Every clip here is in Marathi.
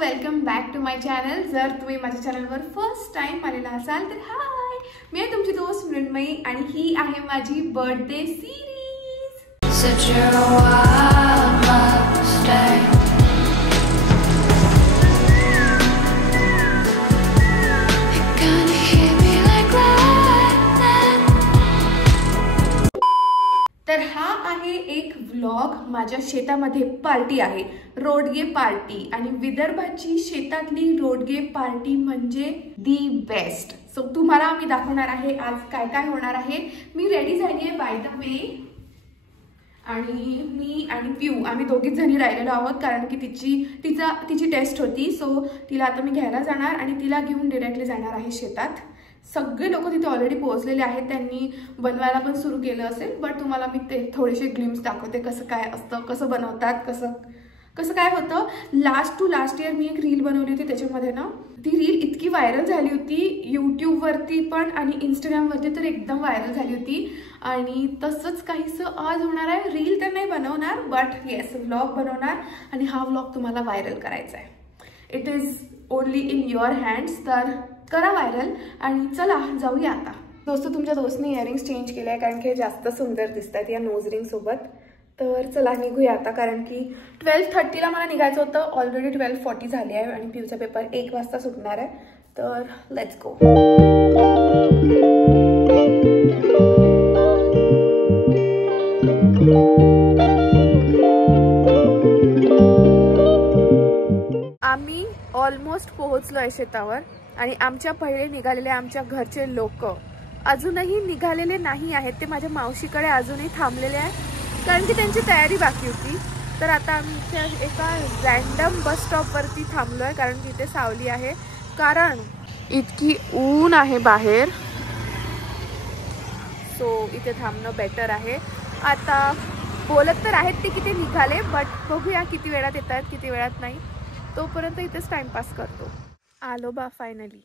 Welcome back to my channel. जर तुम्ही माझ्या चॅनलवर फर्स्ट टाइम आलेला असाल तर हाय, मी आहे तुमची दोस्त मृण्मयी आणि ही आहे माझी बर्थडे सीरीज। तर हा आहे एक व्लॉग। माझ्या शेतामध्ये पार्टी आहे, रोडगे पार्टी, आणि विदर्भाची शेतातली रोडगे पार्टी म्हणजे दी बेस्ट। सो तुम्हाला मी दाखवणार आहे आज काय काय होणार आहे। मी रेडी झाली आहे बाय द वे, आणि मी आणि पिऊ आम्ही दोघीच जणी राहिलेलो आहोत कारण की तिची टेस्ट होती। सो तिला आता मी घ्यायला जाणार आणि तिला घेऊन डायरेक्टली जाणार आहे शेतात। सगळे लोक तिथे ऑलरेडी पोहोचलेले आहेत, त्यांनी बनवायला पण सुरू केलं असेल, बट तुम्हाला मी ते थोडेसे ग्लिम्स दाखवते कसं काय असतं, कसं बनवतात, कसं काय होतं। लास्ट इयर मी एक रील बनवली होती, त्याच्यामध्ये ना ती रील इतकी व्हायरल झाली होती यूट्यूबवरती पण आणि इंस्टाग्रामवरती तर एकदम व्हायरल झाली होती। आणि तसंच काहीसं आज होणार आहे। रील तर नाही बनवणार बट येस व्लॉग बनवणार, आणि हा व्लॉग तुम्हाला व्हायरल करायचा आहे। It is only in your hands, तर करा व्हायरल आणि चला जाऊया आता। दोस्त तुमच्या दोस्तने इयरिंग्स चेंज केले आहे कारण की जास्त सुंदर दिसत आहेत या नोज रिंग सोबत। तर चला निघूया आता कारण की 12:30ला मला निघायचं होतं, ऑलरेडी 12:40 झाली आहे आणि पिऊचा पेपर 1 वाजता सुटणार आहे। तर लेट्स गो। आम्ही ऑलमोस्ट पोहोचलो आहे शेतावर आणि आमच्या पहिले निघालेले आमच्या घरचे लोक अजूनही निघालेले नाही आहेत। ते माझ्या मावशीकडे अजूनही थांबलेले आहेत कारण की त्यांची तयारी बाकी होती। तर आता आमच्या एका रॅन्डम बस स्टॉपवरती थांबलो आहे कारण की इथे सावली आहे, कारण इतकी ऊन आहे बाहेर। सो इथे थांबणं बेटर आहे। आता बोलत तर आहेत ते की ते निघाले, बट बघूया किती वेळात येत आहेत किती वेळात नाही, तोपर्यंत इथेच टाइमपास करतो। आलो बा फायनली,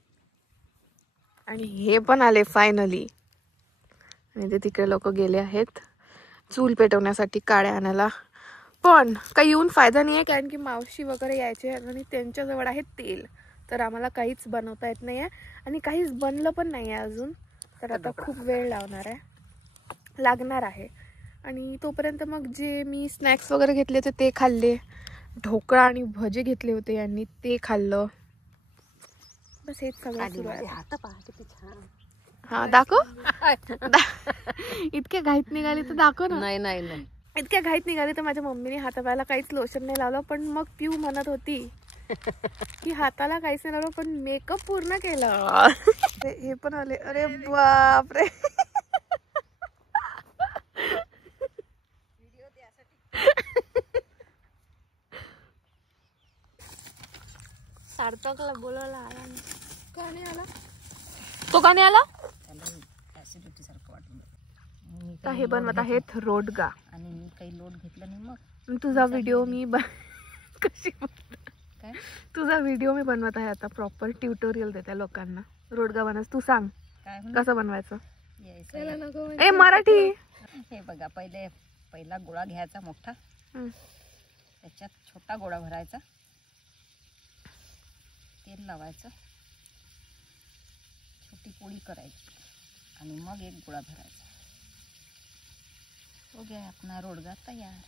आणि हे पण आले फायनली, आणि ते तिकडे लोक गेले आहेत चूल पेटवण्यासाठी काड्या आणायला। पण काही येऊन फायदा नाही आहे कारण की मावशी वगैरे यायचे आणि त्यांच्याजवळ आहे तेल, तर आम्हाला काहीच बनवता येत नाही आहे आणि काहीच बनलं पण नाही आहे अजून। तर आता खूप वेळ लागणार आहे आणि तोपर्यंत मग जे मी स्नॅक्स वगैरे घेतले होते ते खाल्ले, ढोकळा आणि भजे घेतले होते यांनी ते खाल्लं, बस हेच सगळं सुरू आहे। हा दाखव, इतक्या घाईत निघाली तर दाखव ना। नाही इतक्या घाईत निघाली तर माझ्या मम्मीने हातापायाला काहीच लोशन नाही लावलं, पण मग पिऊ म्हणत होती की हाताला काहीच नाही लावलं पण मेकअप पूर्ण केलं। हे पण आले, अरे बापरे। सार्थकला बोलायला आला नाही, का नाही आला तो, का नाही आला? ऍसिडिटी सारखं वाटलं। हे बनवत आहेत रोडगा आणि मी काही लोड घेतला नाही। मग तुझा व्हिडिओ मी कशी काय तुझा व्हिडिओ मी बनवत आहे आता, प्रॉपर ट्युटोरियल देते लोकांना रोडगा बनवायचं। तू सांग कसं बनवायचं। ए मराठी। हे बघा, पहिला गोळा घ्यायचा मोठा, त्याच्यात छोटा गोळा भरायचा, तेल लावायचं, छोटी पोळी करायची आणि मग एक गोळा भरायचा। हो गया अपना रोडगा तयार।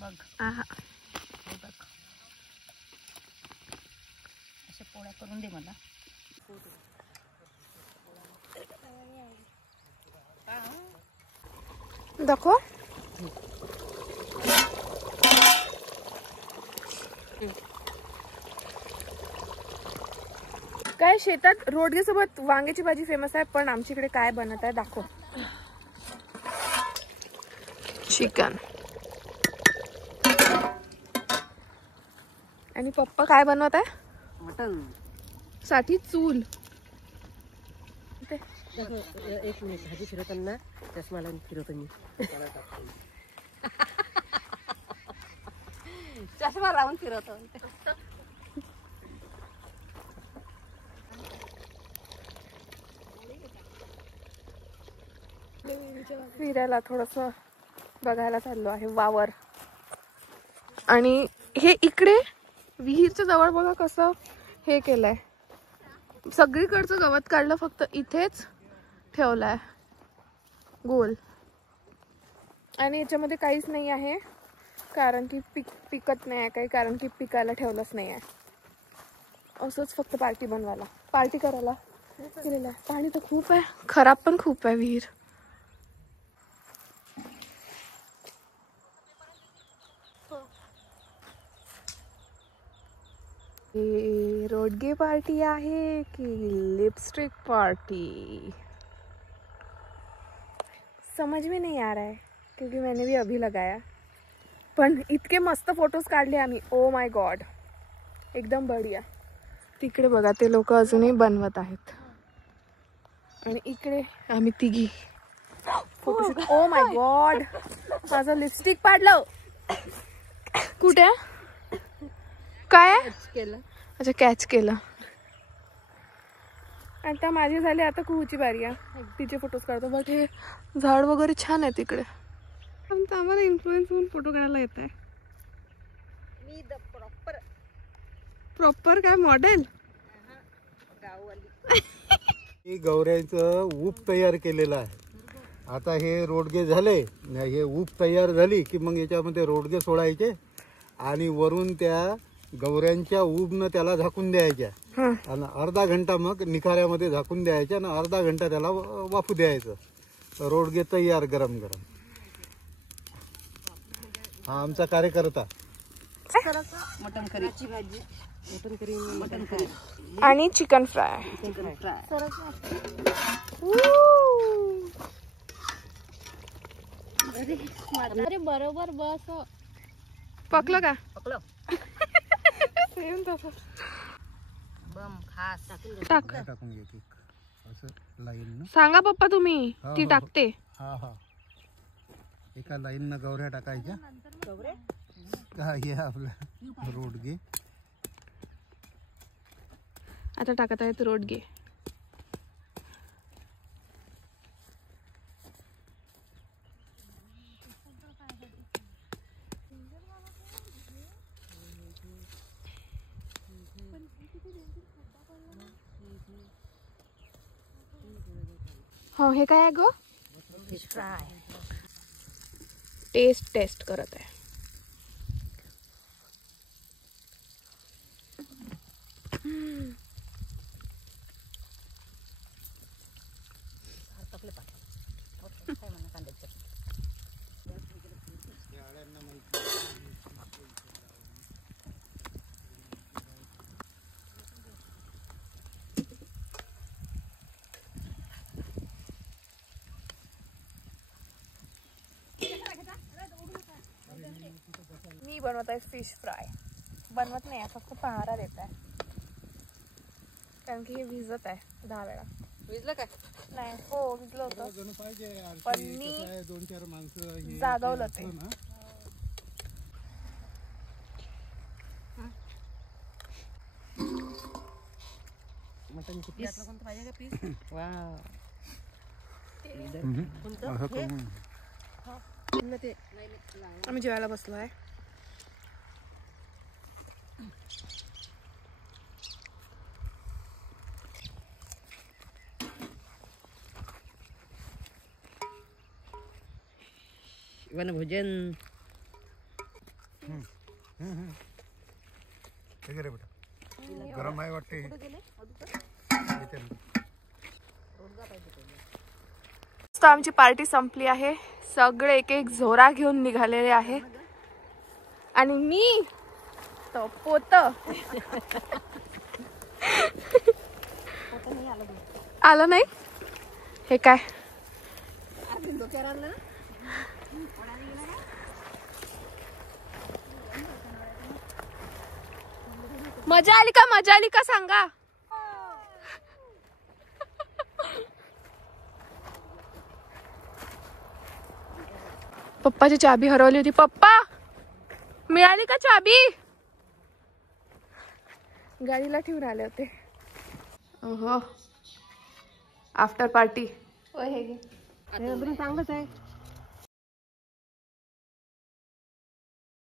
बघ बघ, अशा पोळ्या करून दे मला। दाखव। काय शेतात रोडगे सोबत वांग्याची भाजी फेमस आहे, पण आमच्याकडे काय बनत आहे दाखव। चिकन, आणि पप्पा काय बनवत आहे? मटन साठी चूल। एक मिनिट, भाजी फिरवताना चष्मा लावून फिरवतो मी। चष्मा लावून फिरवतो। फिरायला थोडस बघायला चाललो आहे वावर. आणि हे इकडे विहीरच्या जवळ बघा कसं हे केलंय, सगळीकडचं गवत काढलं, फक्त इथेच ठेवलाय गोल. आणि याच्यामध्ये काहीच नाही आहे कारण की पिकत नाही आहे काही, कारण की पिकायला ठेवलंच नाही आहे. असंच फक्त पार्टी बनवायला, पार्टी करायला केलेलं आहे. पाणी तर खूप आहे, खराब पण खूप आहे विहीर. रोडगे पार्टी आहे की लिपस्टिक पार्टी समझ में नहीं आ रहा है क्योंकि मैंने भी अभी लगाया. पण इतके मस्त फोटोज काढले आम्ही. ओ माय गॉड, एकदम बढिया. तिकडे बघा ते लोक अजूनही बनवत आहेत आणि इकडे आम्ही तिघी फोटोशूट. ओ माय गॉड, माझं लिपस्टिक पाडलं. कुठे काय केलं? अच्छा, कॅच केलं. आता माझी झाली, आता कुहूची बारी आहे. तिचे फोटोज काढतो. बट हे झाड वगैरे छान आहे तिकडे. आम्हाला इन्फ्लुएन्स होऊन फोटो काढायला येत आहे. मी द प्रॉपर काय मॉडेल ही गौऱ्यांचं ऊप तयार केलेलं आहे. आता हे रोडगे झाले, हे ऊप तयार झाली की मग याच्यामध्ये रोडगे सोडायचे आणि वरून त्या गौऱ्यांच्या ऊबनं त्याला झाकून द्यायच्या आणि अर्धा घंटा मग निखाऱ्यामध्ये झाकून द्यायच्या आणि अर्धा घंटा त्याला वाफू द्यायचं. रोडगे तयार गरम गरम. हा आमचा कार्यकर्ता. मटन करीची भाजी, मटन करी, मटन करी आणि चिकन फ्राय. Chicken fry. अरे बरोबर बस. पकलं का? पकलो. सेम तसं. बम खास टाक. टाकून घे असं लाईन. सांगा पप्पा तुम्ही. ती टाकते. हा हा, एका लाईननं गौऱ्या टाकायच्या. गौरे हे आपलं रोडगे. आता टाकत आहेत रोडगे. हो, हे काय आहे गो? Fish fry. टेस्ट करत आहे. मी बनवत आहे फिश फ्राय. बनवत नाही, फक्त पहारा देत आहे कारण की हे भिजत आहे 10 वेळा. विजलं काय? नाही, हो भिजलं होतं पण मी 2-4 माणसं जागवलं ते. मटन पीस कोणतं पाहिजे का पीस? वाव. आम्ही जेवायला बसलो आहे. वनभोजन. गरम आहे वाटते. आमची पार्टी संपली आहे. सगळे एक एक झोरा घेऊन निघालेले आहे आणि मी तो पोत आलं नाही. हे काय मजा आली का सांगा. पप्पाची चाबी हरवली होती. पप्पा मिळाली का चाबी? गाडीला ठेवून आले होते. ओहो, आफ्टर पार्टी. चांगलंच आहे.